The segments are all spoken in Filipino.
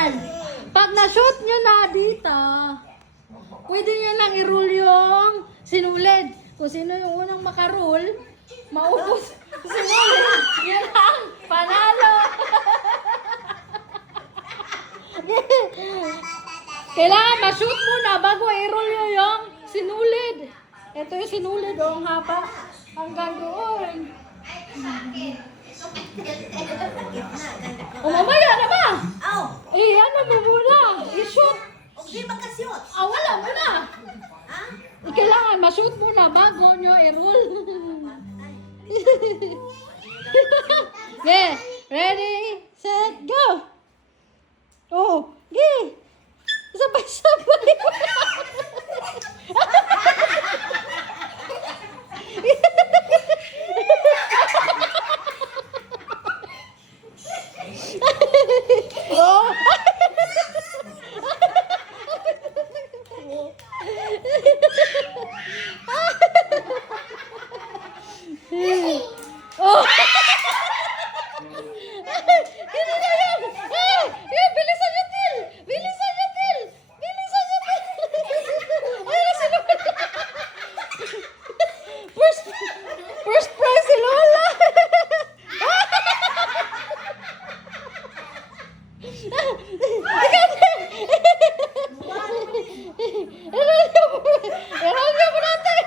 Yan. Pag na-shoot nyo na dito, pwede nyo lang i-roll yung sinulid. Kung sino yung unang maka-roll, maubos sinulid. Yan lang. Panalo. Kailangan ma-shoot muna bago i-roll nyo yung sinulid. Ito yung sinulid o ang haba. Hanggang doon. O mamaya na ba? Eh, ano mo muna? I-shoot. Okay, magka-shoot. Wala muna. Kailangan ma-shoot muna bago nyo i-roll. Okay, ready, set, go! Oh, okay. Sabay-sabay. Oh. Oh. Hindi na yan. Bilisan niyo, Til. Bilisan niyo, Til. Bilisan niyo, Til. Ay, sinunod. First prize si Lola. Erolyo mo natin.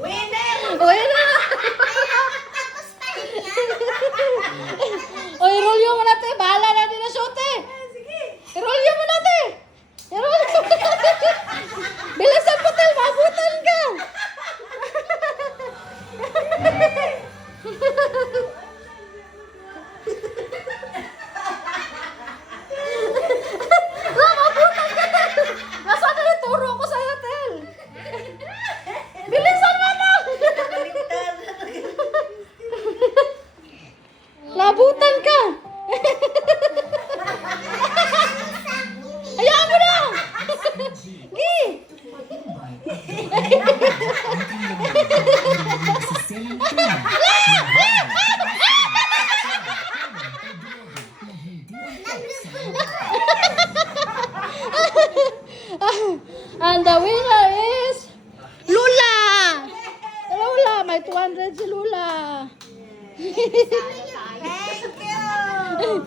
Winner! Uy na. Uy, rolyo mo natin. Bahala natin na shoot eh. Sige. Rolyo mo natin. Rolyo mo natin. Bilisan mo, Tel. Mabutan ka. Mabutan ka, Tel. Nasaan na yung turo ko sa'yo, Tel? Bilisan mo na. Labutan ka. Hayaan mo na. Gi. And the winner is Lula. Lula, may 200 si Lula. Thank you!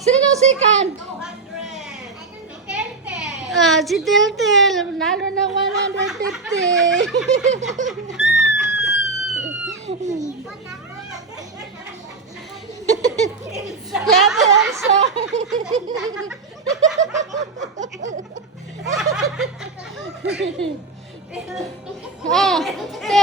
Sino second? 200! Si Tiltil. Nalo ng 150. Grabe, Elsa. Tel.